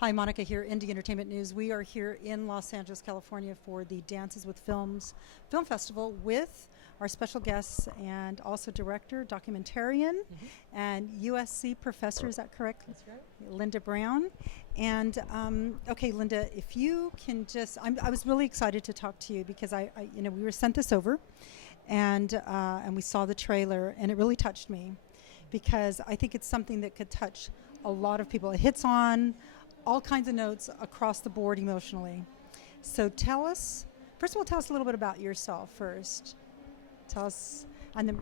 Hi, Monica here, Indie Entertainment News. We are here in Los Angeles, California for the Dances with Films Film Festival with our special guests and also director, documentarian, and USC professor, is that correct? That's right. Linda Brown. And okay, Linda, if you can just, I was really excited to talk to you because we were sent this over and we saw the trailer and it really touched me because I think it's something that could touch a lot of people. It hits on all kinds of notes across the board emotionally. So tell us, first of all, tell us a little bit about yourself first. Tell us, and then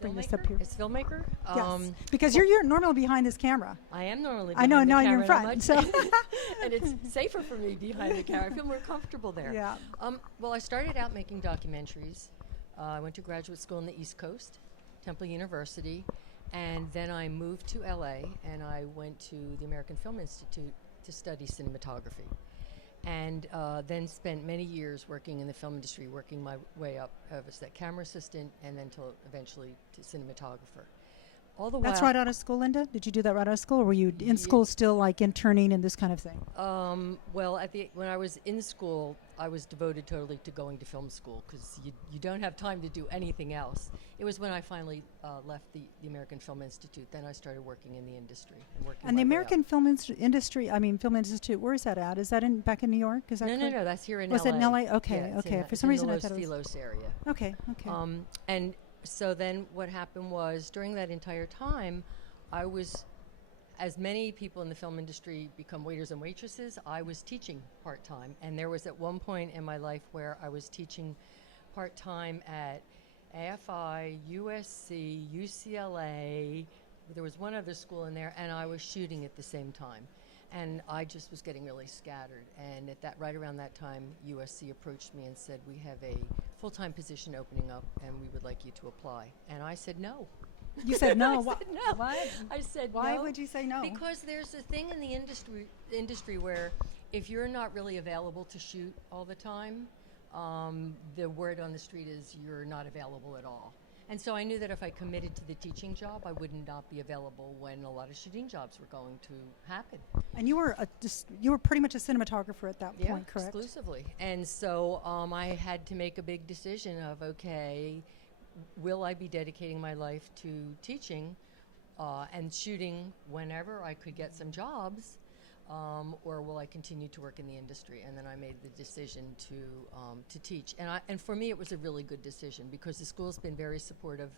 bring this up here. It's filmmaker. Yes, because you're normally behind this camera. I am normally I behind know, the now camera. you're in front. So. And it's safer for me behind the camera. I feel more comfortable there. Yeah. Well, I started out making documentaries. I went to graduate school on the East Coast, Temple University. And then I moved to LA and I went to the American Film Institute to study cinematography. And then spent many years working in the film industry, working my way up as a camera assistant and then till eventually to cinematographer. All the while. That's right out of school, Linda? Did you do that right out of school, or were you in school still, like interning and this kind of thing? Well, when I was in school, I was devoted totally to going to film school because you don't have time to do anything else. It was when I finally left the American Film Institute, then I started working in the industry. And the American Film Industry, Film Institute, where is that at? Is that back in New York? Is that No, that's here in LA. Was it in LA? Okay, Yeah, okay. For some reason I thought it was... Los area. Okay. And so then what happened was during that entire time, I was, as many people in the film industry become waiters and waitresses, I was teaching part-time. And there was at one point in my life where I was teaching part-time at AFI, USC, UCLA. There was one other school in there, and I was shooting at the same time. And I just was getting really scattered. And right around that time, USC approached me and said, we have a full-time position opening up, and we would like you to apply. And I said no. You said no? I said no. Why? I said Why no. would you say no? Because there's a thing in the industry where if you're not really available to shoot all the time, the word on the street is you're not available at all. And so I knew that if I committed to the teaching job, I would not be available when a lot of shooting jobs were going to happen. And you were pretty much a cinematographer at that point, correct? Exclusively. And so I had to make a big decision of, okay, will I be dedicating my life to teaching and shooting whenever I could get some jobs, or will I continue to work in the industry? And then I made the decision to teach. And for me, it was a really good decision because the school's been very supportive.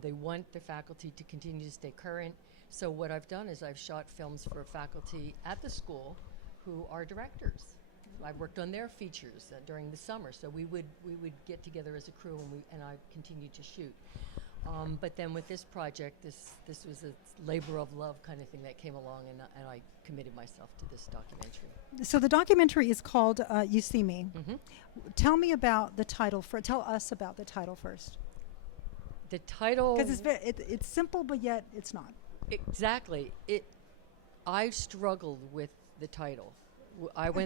They want the faculty to continue to stay current. So what I've done is I've shot films for faculty at the school who are directors. I worked on their features during the summer, so we would get together as a crew and I continued to shoot. But then with this project, this was a labor of love kind of thing that came along, and I committed myself to this documentary. So the documentary is called "You See Me." Mm-hmm. Tell me about the title. Tell us about the title first. The title, because it's simple, but yet it's not. Exactly. I struggled with the title.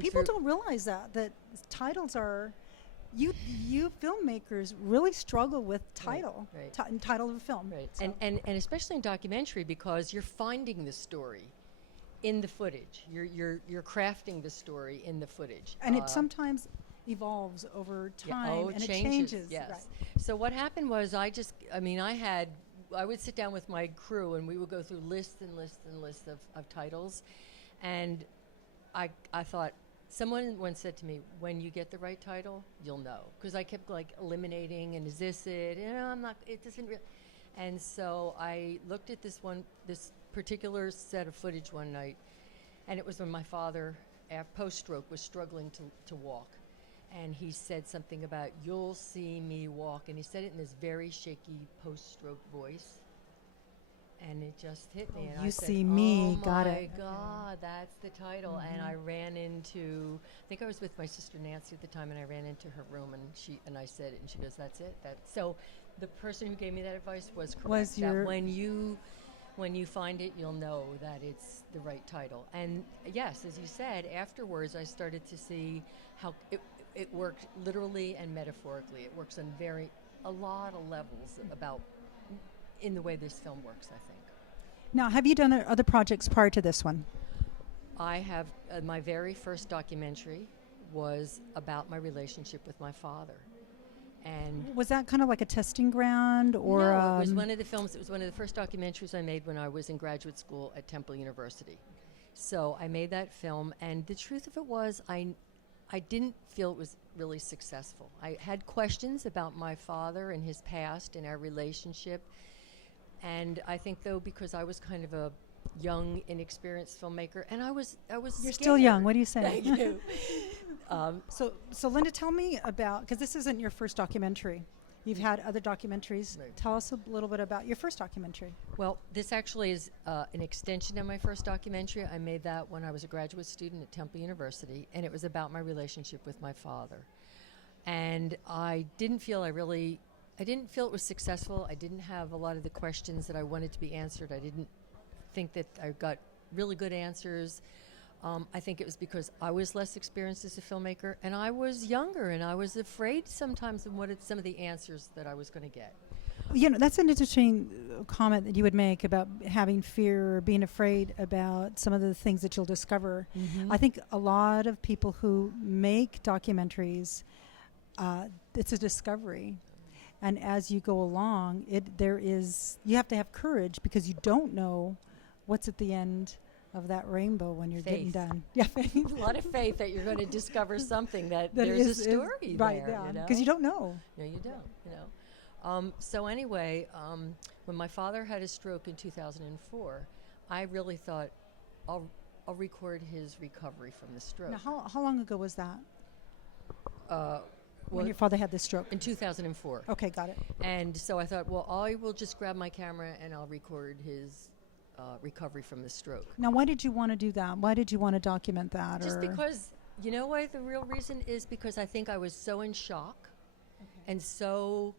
People don't realize that titles are. You filmmakers really struggle with title, right. Title of a film. Right. So. And especially in documentary because you're finding the story in the footage. You're crafting the story in the footage. And it sometimes evolves over time and it changes. Yes. Right. So what happened was I would sit down with my crew and we would go through lists and lists and lists of titles, and I thought, someone once said to me, when you get the right title, you'll know. Because I kept eliminating, and is this it? It doesn't really. And so I looked at this particular set of footage one night, and it was when my father, post-stroke, was struggling to walk. And he said something about, "You'll see me walk." And he said it in this very shaky post-stroke voice. And it just hit me. And You I See said, Me, oh got my it. God, that's the title. Mm-hmm. And I ran into, I think I was with my sister Nancy at the time, and I ran into her room, and I said it, and she goes, "That's it." So the person who gave me that advice was correct. That when you find it, you'll know that it's the right title. And yes, as you said, afterwards I started to see how it worked literally and metaphorically. It works on a lot of levels in the way this film works, I think. Now, have you done other projects prior to this one? I have my very first documentary was about my relationship with my father. And Was that kind of like a testing ground, or no, it was one of the films. It was one of the first documentaries I made when I was in graduate school at Temple University. So I made that film, and the truth of it was, I didn't feel it was really successful. I had questions about my father and his past and our relationship, and I think, though, because I was kind of a young, inexperienced filmmaker, and I was You're scared. still young. What do you say? Thank you. So Linda, tell me about, because this isn't your first documentary. You've had other documentaries. Right. Tell us a little bit about your first documentary. Well, this actually is an extension of my first documentary. I made that when I was a graduate student at Temple University, and it was about my relationship with my father. And I didn't feel it was successful. I didn't have a lot of the questions that I wanted to be answered. I didn't think that I got really good answers. I think it was because I was less experienced as a filmmaker, and I was younger, and I was afraid sometimes of some of the answers that I was going to get. You know, that's an interesting comment that you would make about having fear or being afraid about some of the things that you'll discover. Mm-hmm. I think a lot of people who make documentaries, it's a discovery. And as you go along, you have to have courage, because you don't know what's at the end of that rainbow when you're getting Faith. done. Yeah, A lot of faith that you're going to discover something that That there's is- a story right, there. yeah, because you don't know. No, you don't. So anyway, when my father had a stroke in 2004, I really thought I'll record his recovery from the stroke. Now, how long ago was that? Well, When your father had the stroke? in 2004. Okay, got it. And so I thought, well, I will just grab my camera and I'll record his recovery from the stroke. Now, why did you want to do that? Why did you want to document that? Just because, you know why the real reason is because I think I was so in shock and so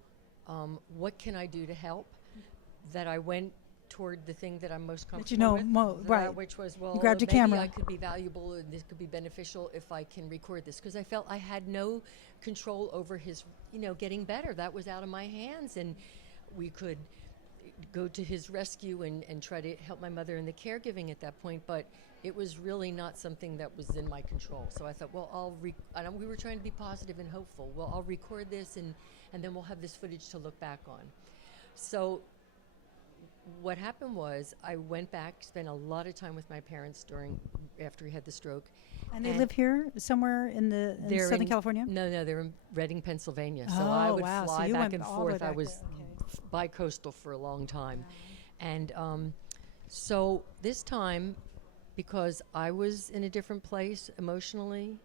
what can I do to help, that I went toward the thing that I'm most comfortable with, right. which was, well, You grabbed your maybe camera. I could be valuable and this could be beneficial if I can record this, because I felt I had no control over his, getting better. That was out of my hands, and we could go to his rescue and try to help my mother in the caregiving at that point, but it was really not something that was in my control. So I thought, well, we were trying to be positive and hopeful. Well, I'll record this and then we'll have this footage to look back on. So what happened was I went back, spent a lot of time with my parents after he had the stroke. And they live here somewhere in Southern California? No, they're in Reading, Pennsylvania. So Oh, I would wow. So fly you back went and all the way forth. I back was there. Okay. bi-coastal for a long time. And so this time, because I was in a different place emotionally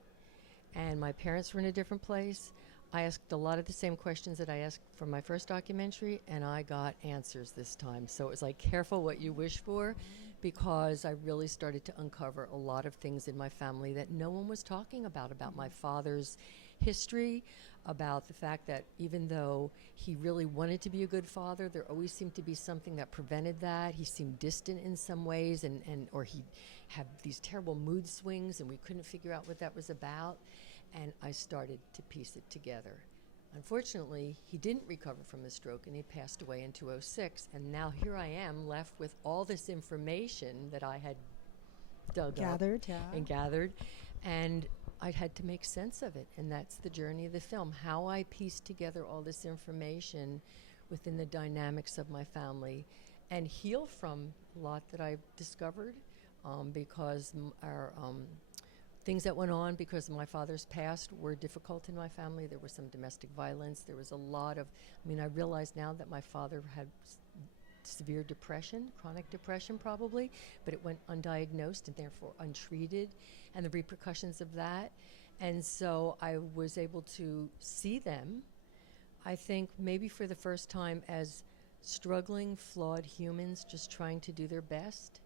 and my parents were in a different place, I asked a lot of the same questions that I asked for my first documentary, and I got answers this time. So it was like, careful what you wish for, because I really started to uncover a lot of things in my family that no one was talking about my father's history, about the fact that even though he really wanted to be a good father, there always seemed to be something that prevented that. He seemed distant in some ways, or he had these terrible mood swings, and we couldn't figure out what that was about. And I started to piece it together. Unfortunately, he didn't recover from the stroke, and he passed away in 2006. And now here I am, left with all this information that I had gathered, and I had to make sense of it. And that's the journey of the film, how I pieced together all this information within the dynamics of my family and heal from a lot that I discovered, because our things that went on because my father's past were difficult in my family. There was some domestic violence. There was a lot of, I realize now that my father had severe depression, chronic depression probably, but it went undiagnosed and therefore untreated, and the repercussions of that. And so I was able to see them, I think maybe for the first time, as struggling, flawed humans just trying to do their best,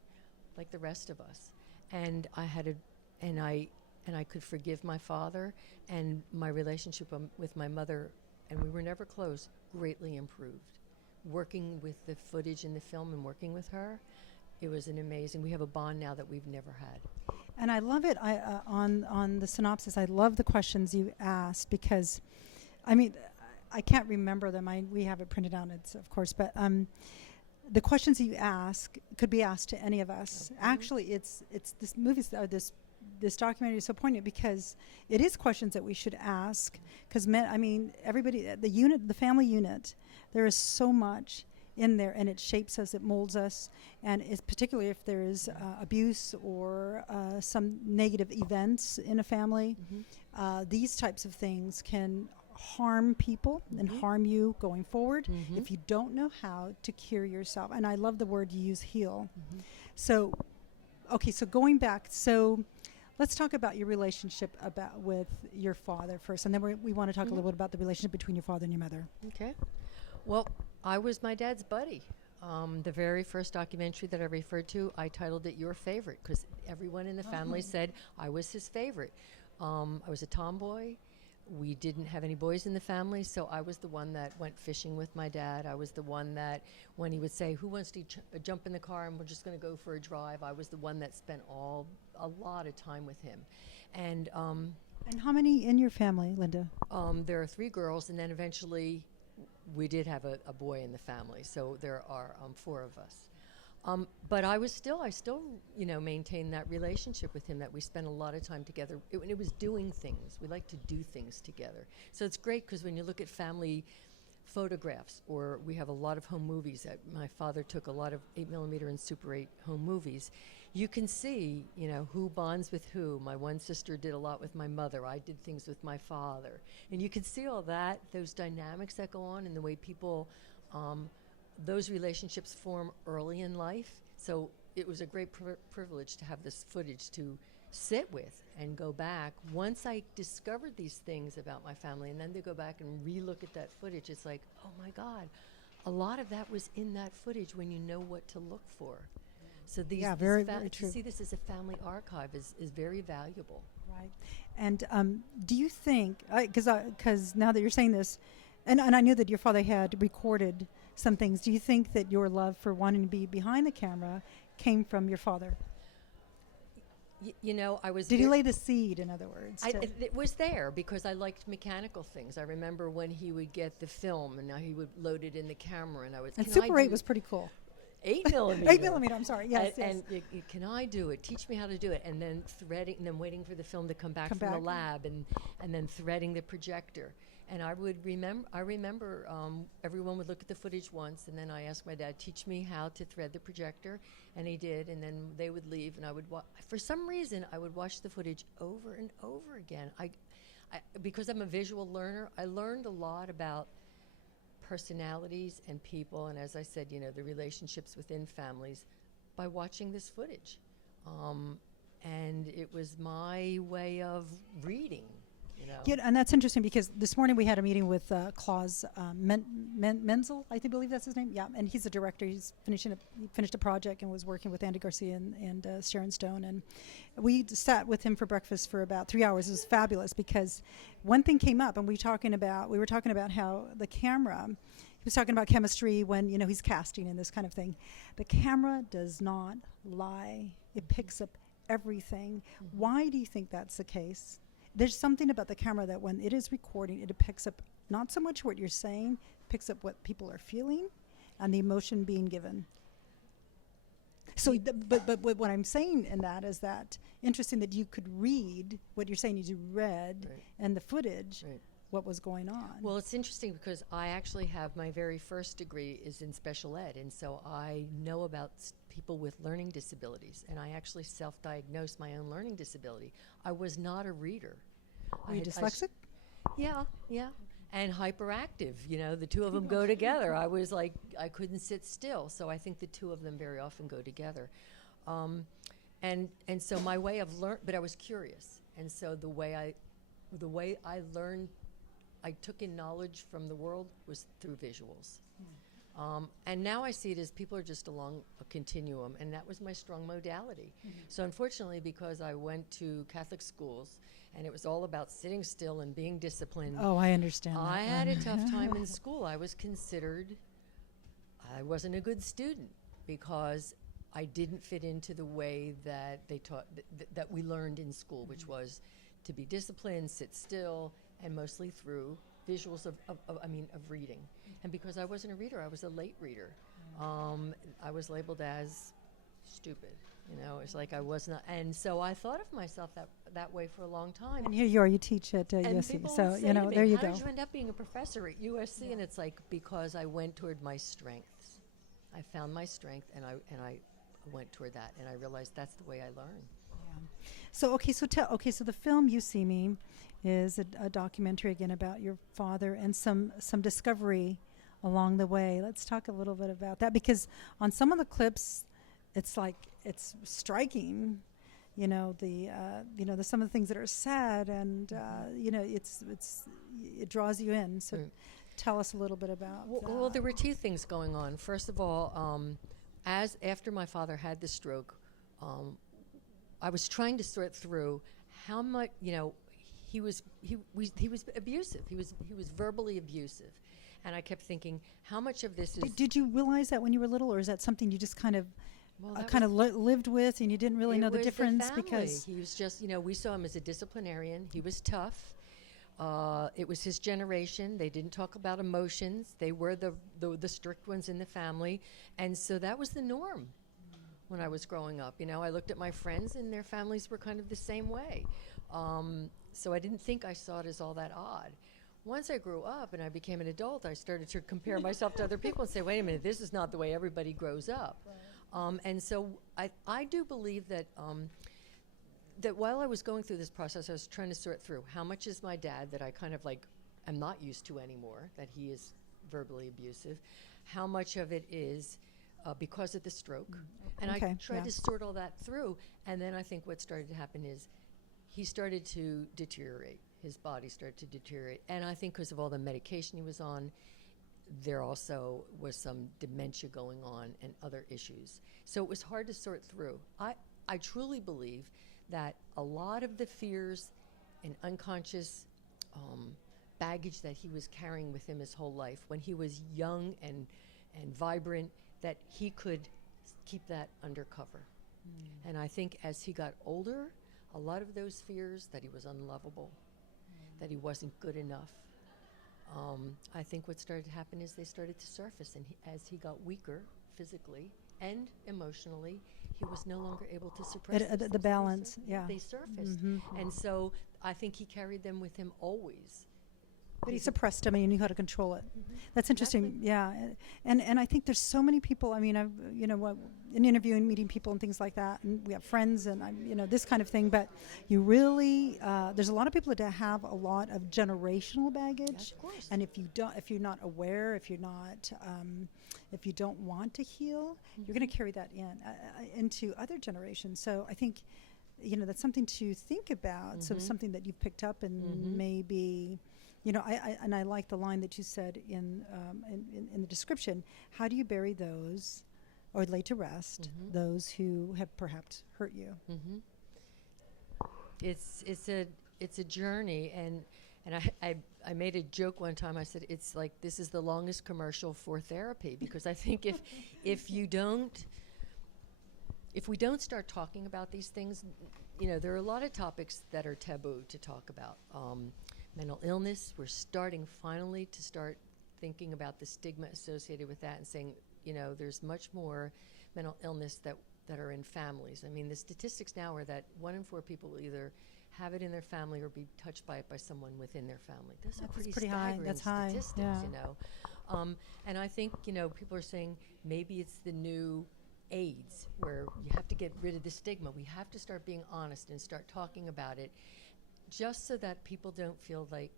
like the rest of us. And I could forgive my father, and my relationship with my mother, and we were never close, greatly improved. Working with the footage in the film and working with her, it was we have a bond now that we've never had. And I love it. On the synopsis, I love the questions you asked, because, I can't remember them. We have it printed out, of course, but the questions you ask could be asked to any of us. Actually, it's this movie, this documentary is so poignant because it is questions that we should ask. Because everybody, the family unit, there is so much in there, and it shapes us, it molds us, and it's particularly if there is abuse or some negative events in a family. These types of things can harm people and harm you going forward if you don't know how to cure yourself. And I love the word you use, heal. So, okay, so going back, so let's talk about your relationship with your father first, and then we want to talk a little bit about the relationship between your father and your mother. Okay. Well, I was my dad's buddy. The very first documentary that I referred to, I titled it Your Favorite, because everyone in the family said I was his favorite. I was a tomboy. We didn't have any boys in the family, so I was the one that went fishing with my dad. I was the one that, when he would say, who wants to jump in the car and we're just going to go for a drive, I was the one that spent a lot of time with him. And how many in your family, Linda? there are 3 girls, and then eventually we did have a boy in the family, so there are 4 of us. But I still, maintained that relationship with him, that we spent a lot of time together. It was doing things. We like to do things together. So it's great because when you look at family photographs, or we have a lot of home movies that my father took, a lot of 8mm and Super 8 home movies, you can see, who bonds with who. My one sister did a lot with my mother. I did things with my father. And you can see all that, those dynamics that go on, and the way people, those relationships form early in life. So it was a great privilege to have this footage to sit with and go back. Once I discovered these things about my family, and then to go back and re-look at that footage, it's like, oh my God, a lot of that was in that footage when you know what to look for. So very true. To see this as a family archive is very valuable. Right. And do you think, because now that you're saying this, and I knew that your father had recorded some things, do you think that your love for wanting to be behind the camera came from your father? I was... Did he lay the seed, in other words? It was there because I liked mechanical things. I remember when he would get the film, and now he would load it in the camera, and I was... And Super 8 was pretty cool. 8mm. 8mm, I'm sorry. Yes, and can I do it? Teach me how to do it. And then threading, and then waiting for the film to come back from the lab, and then threading the projector. And I remember everyone would look at the footage once, and then I asked my dad, teach me how to thread the projector, and he did. And then they would leave, and I would for some reason I would watch the footage over and over again. Because I'm a visual learner, I learned a lot about personalities and people, and as I said, the relationships within families by watching this footage. And it was my way of reading. Yeah, and that's interesting because this morning we had a meeting with Klaus Menzel, I believe that's his name. Yeah, and he's a director. He's finished a project and was working with Andy Garcia and Sharon Stone. And we sat with him for breakfast for about 3 hours. It was fabulous because one thing came up, and we were talking about how the camera. He was talking about chemistry when he's casting and this kind of thing. The camera does not lie. It picks up everything. Why do you think that's the case? There's something about the camera that when it is recording, it picks up not so much what you're saying, picks up what people are feeling and the emotion being given. So, but what I'm saying in that is that interesting that you could read what you're saying. You read and the footage, what was going on. Well, it's interesting because I actually have my very first degree is in special ed, and so I know about people with learning disabilities, and I actually self-diagnosed my own learning disability. I was not a reader. Were you dyslexic? Yeah, and hyperactive. The two of them go together. I was like, I couldn't sit still, so I think the two of them very often go together. And so my way of but I was curious, and so the way I learned, I took in knowledge from the world was through visuals. And now I see it as people are just along a continuum, and that was my strong modality. So unfortunately, because I went to Catholic schools, and it was all about sitting still and being disciplined. Oh, I understand I had a tough time in school. I wasn't a good student because I didn't fit into the way that they taught, that we learned in school, which was to be disciplined, sit still, and mostly through visuals of reading. And because I wasn't a reader, I was a late reader. I was labeled as stupid. It's like I was not, and so I thought of myself that way for a long time. And here you are, you teach at And USC, people so would say you to know, me, there you how go. did you end up being a professor at USC? And it's like, because I went toward my strengths. I found my strength, and I went toward that, and I realized that's the way I learn. So so the film You See Me is a documentary again about your father and some discovery along the way. Let's talk a little bit about that, because on some of the clips, it's like it's striking, some of the things that are said, and it draws you in. So tell us a little bit about. Well, there were two things going on. First of all, after my father had the stroke, I was trying to sort through how much he was abusive. He was verbally abusive, and I kept thinking, how much of this is. Did you realize that when you were little, or is that something you just kind of lived with, and you didn't really know the difference? Because he was just, we saw him as a disciplinarian. He was tough. It was his generation. They didn't talk about emotions. They were the strict ones in the family, and so that was the norm when I was growing up. I looked at my friends, and their families were kind of the same way. So I didn't think I saw it as all that odd. Once I grew up and I became an adult, I started to compare myself to other people and say, wait a minute, this is not the way everybody grows up. Right. And so I do believe that that while I was going through this process, I was trying to sort through how much is my dad that I kind of am not used to anymore, that he is verbally abusive, how much of it is because of the stroke. And I tried to sort all that through, and then I think what started to happen is he started to deteriorate. His body started to deteriorate. And I think because of all the medication he was on, there also was some dementia going on and other issues. So it was hard to sort through. I truly believe that a lot of the fears and unconscious baggage that he was carrying with him his whole life, when he was young and vibrant, that he could keep that undercover. And I think as he got older, a lot of those fears, that he was unlovable, that he wasn't good enough, I think what started to happen is they started to surface, and as he got weaker physically and emotionally, he was no longer able to suppress the balance. They surfaced. And so I think he carried them with him always. But he suppressed them, and you knew how to control it. That's interesting. Exactly. Yeah, and I think there's so many people. I mean, I've in interviewing, meeting people and things like that, and we have friends, and this kind of thing. But you really, there's a lot of people that have a lot of generational baggage. Yes, of course. And if you're not aware, if you don't want to heal, you're going to carry that into other generations. So I think, that's something to think about. So something that you've picked up and maybe. I like the line that you said in the description. How do you bury those, or lay to rest those who have perhaps hurt you? It's a journey, and I made a joke one time. I said it's like this is the longest commercial for therapy, because I think if we don't start talking about these things, there are a lot of topics that are taboo to talk about. Mental illness, we're starting finally to start thinking about the stigma associated with that, and saying, there's much more mental illness that are in families. I mean, the statistics now are that 1 in 4 people will either have it in their family or be touched by it by someone within their family. Those are pretty high. staggering That's statistics, high. And I think, people are saying maybe it's the new AIDS, where you have to get rid of the stigma. We have to start being honest and start talking about it, just so that people don't feel like,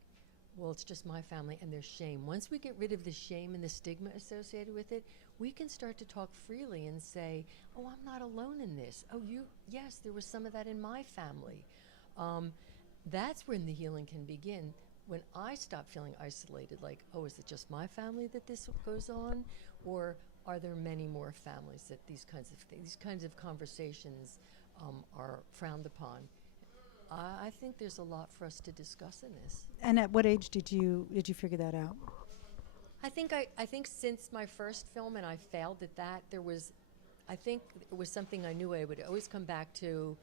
well, it's just my family, and there's shame. Once we get rid of the shame and the stigma associated with it, we can start to talk freely and say, oh, I'm not alone in this. Oh, yes, there was some of that in my family. That's when the healing can begin. When I stop feeling isolated, like, oh, is it just my family that this goes on? Or are there many more families that these kinds of conversations are frowned upon? I think there's a lot for us to discuss in this. And at what age did you figure that out? I think since my first film, and I failed at that, I think it was something I knew I would always come back to,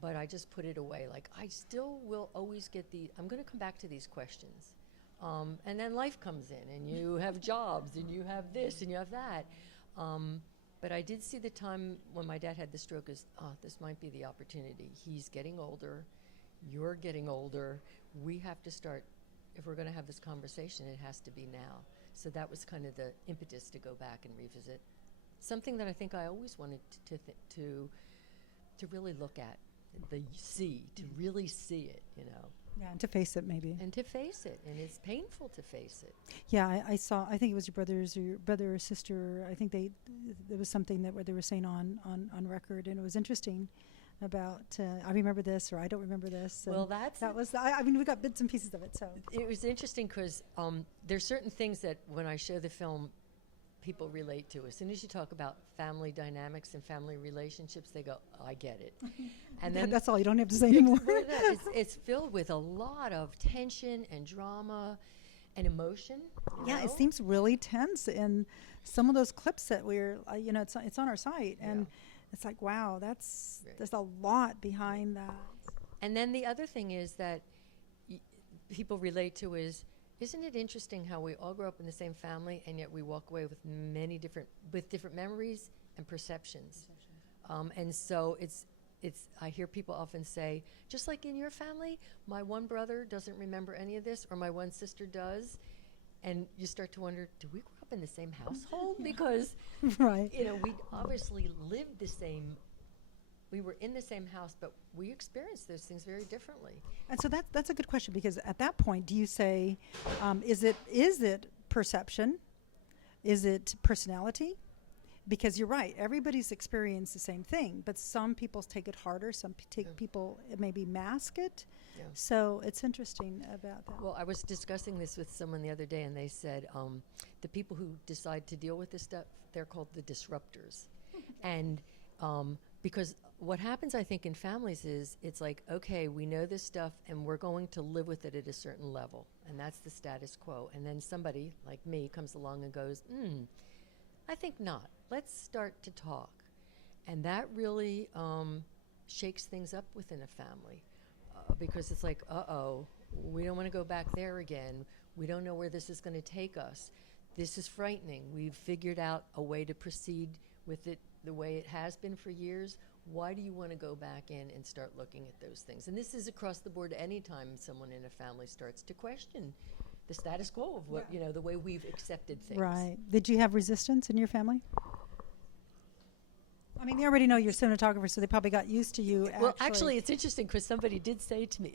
but I just put it away. Like, I still will always I'm going to come back to these questions. And then life comes in, and you have jobs, and you have this, and you have that. But I did see the time when my dad had the stroke as, this might be the opportunity. He's getting older. You're getting older. We have to start, if we're going to have this conversation, it has to be now. So that was kind of the impetus to go back and revisit something that I think I always wanted to really look at, to really see it, you know. Yeah, and to face it, maybe. And to face it, and it's painful to face it. Yeah, I saw. I think it was your brother or sister. I think there was something that where they were saying on record, and it was interesting about. I remember this, or I don't remember this. Well, that was. I mean, we got bits and pieces of it. So it was interesting because there's certain things that when I show the film, people relate to. As soon as you talk about family dynamics and family relationships, they go, "I get it." And then that's all. You don't have to say anymore. It's filled with a lot of tension and drama and emotion. Yeah, know? It seems really tense in some of those clips that we're, it's on our site, and it's like, wow, there's a lot behind that. And then the other thing is that people relate to is, isn't it interesting how we all grow up in the same family and yet we walk away with different memories and perceptions. And so I hear people often say, just like in your family, my one brother doesn't remember any of this, or my one sister does. And you start to wonder, do we grow up in the same household? Because, right. We obviously lived we were in the same house, but we experienced those things very differently. And so that's a good question, because at that point, do you say, is it perception? Is it personality? Because you're right, everybody's experienced the same thing, but some people take it harder, some people maybe mask it. Yeah. So it's interesting about that. Well, I was discussing this with someone the other day, and they said the people who decide to deal with this stuff, they're called the disruptors. And because what happens, I think, in families is it's like, okay, we know this stuff, and we're going to live with it at a certain level, and that's the status quo. And then somebody like me comes along and goes, I think not. Let's start to talk. And that really shakes things up within a family because it's like, we don't want to go back there again. We don't know where this is going to take us. This is frightening. We've figured out a way to proceed with it the way it has been for years. Why do you want to go back in and start looking at those things? And this is across the board anytime someone in a family starts to question the status quo of what, the way we've accepted things. Right. Did you have resistance in your family? I mean, they already know you're a cinematographer, so they probably got used to you. Well, actually, it's interesting because somebody did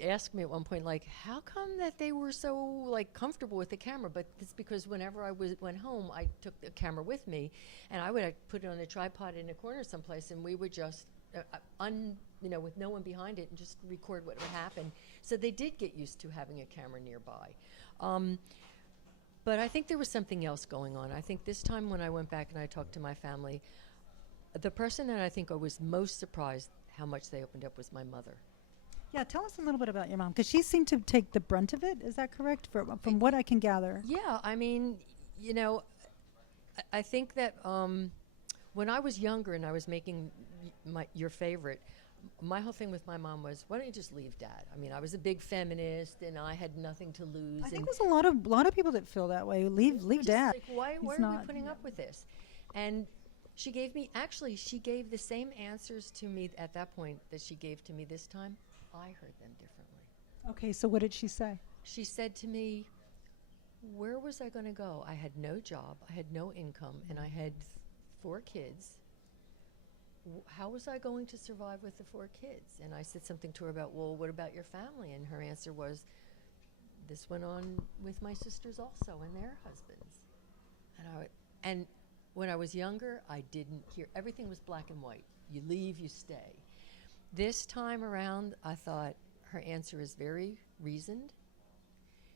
ask me at one point, like, how come that they were so comfortable with the camera? But it's because whenever I went home, I took the camera with me, and I would put it on a tripod in a corner someplace, and we would just, with no one behind it, and just record what would happen. So they did get used to having a camera nearby. But I think there was something else going on. I think this time when I went back and I talked to my family, the person that I think I was most surprised how much they opened up was my mother. Yeah, tell us a little bit about your mom, because she seemed to take the brunt of it. Is that correct, from what I can gather? Yeah, I mean, I think that when I was younger and I was making your favorite, my whole thing with my mom was, why don't you just leave Dad? I mean, I was a big feminist and I had nothing to lose. I think there's a lot of people that feel that way. Leave Dad. Like, why are we putting up with this? And she gave the same answers to me at that point that she gave to me this time. I heard them differently. Okay, so what did she say? She said to me, where was I going to go? I had no job, I had no income, and I had 4 kids. How was I going to survive with the 4 kids? And I said something to her about, well, what about your family? And her answer was, this went on with my sisters also and their husbands. And when I was younger, I didn't hear. Everything was black and white. You leave, you stay. This time around, I thought her answer is very reasoned.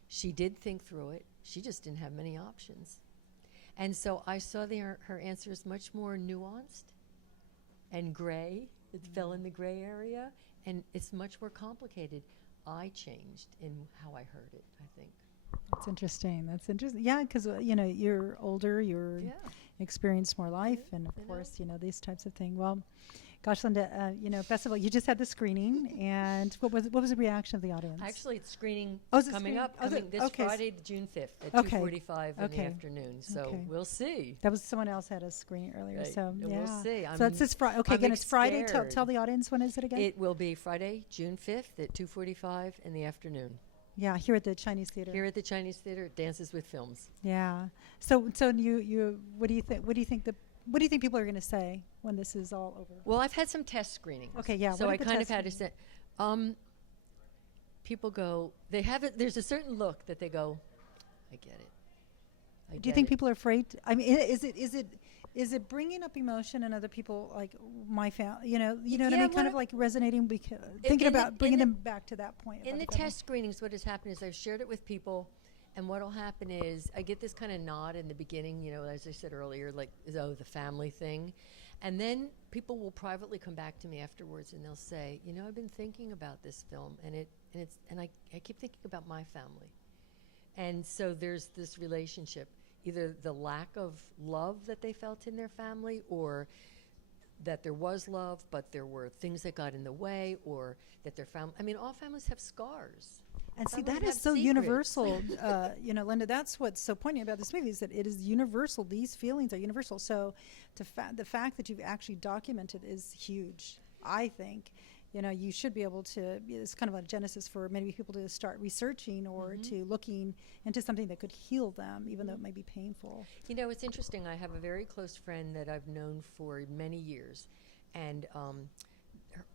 She did think through it. She just didn't have many options. And so I saw her answer is much more nuanced and gray. It fell in the gray area, and it's much more complicated. I changed in how I heard it, I think. That's interesting. Yeah, because you're older, experienced more life, and of course, these types of things. Well, Gosh, Linda, you know, best of all, you just had the screening, and what was the reaction of the audience? Actually, it's screening Oh, is it coming screening? up Oh, is coming it? this Okay. Friday, June 5th at Okay. 2:45 in Okay. the afternoon. So Okay. we'll see. That was someone else had a screening earlier, Right. so And yeah. we'll see. So that's this Friday. Okay, I'm again, it's Friday. scared. Tell the audience, when is it again? It will be Friday, June 5th at 2:45 in the afternoon. Yeah, here at the Chinese Theater. Here at the Chinese Theater, it Dances with Films. Yeah. So you what do you think? What do you think people are going to say when this is all over? Well, I've had some test screenings. Okay, yeah. So what I are the kind of test had to screenings? say, people go, they have it, there's a certain look that they go, I get it. Do you think people are afraid? I mean, is it bringing up emotion in other people, like my family? You know what I Yeah, mean? Kind what of like resonating, because in thinking the- about bringing in them back to that point. In about the family. test screenings, what has happened is I've shared it with people, and what will happen is I get this kind of nod in the beginning, you know, as I said earlier, like, oh, the family thing. And then people will privately come back to me afterwards, and they'll say, you know, I've been thinking about this film, and I keep thinking about my family. And so there's this relationship, either the lack of love that they felt in their family, or that there was love, but there were things that got in the way, or that their family, I mean, all families have scars. And see, Families that is have so secrets. universal. You know, Linda, that's what's so poignant about this movie, is that it is universal. These feelings are universal. So the fact that you've actually documented is huge, I think. You know, you should be able to, it's kind of a genesis for many people to start researching or to looking into something that could heal them, even though it may be painful. You know, it's interesting. I have a very close friend that I've known for many years, and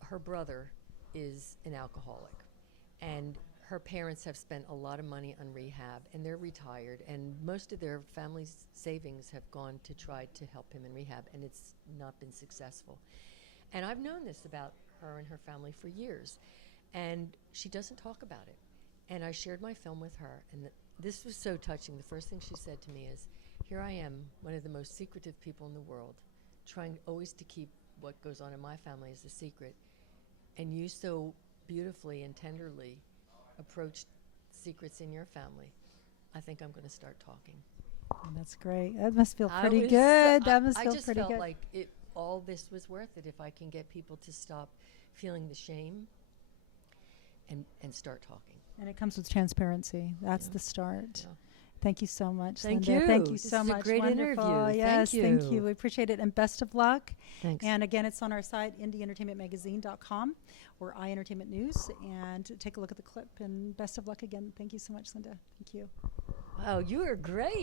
her brother is an alcoholic, and her parents have spent a lot of money on rehab, and they're retired, and most of their family's savings have gone to try to help him in rehab, and it's not been successful. And I've known this about her and her family for years, and she doesn't talk about it. And I shared my film with her, and this was so touching. The first thing she said to me is, here I am, one of the most secretive people in the world, trying always to keep what goes on in my family as a secret, and you so beautifully and tenderly approached secrets in your family. I think I'm going to start talking. And that's great. That must feel I pretty was good. so- That must I feel just pretty felt good. like all this was worth it if I can get people to stop feeling the shame and start talking. And it comes with transparency. That's Yeah. the start. Yeah. Thank you so much, Thank Linda. you. Thank you This so is a much. great Wonderful. interview. Yes, Thank you. you. We appreciate it, and best of luck. Thanks. And again, it's on our site, indieentertainmentmagazine.com, or iEntertainment News. And take a look at the clip. And best of luck again. Thank you so much, Linda. Thank you. Wow, you are great.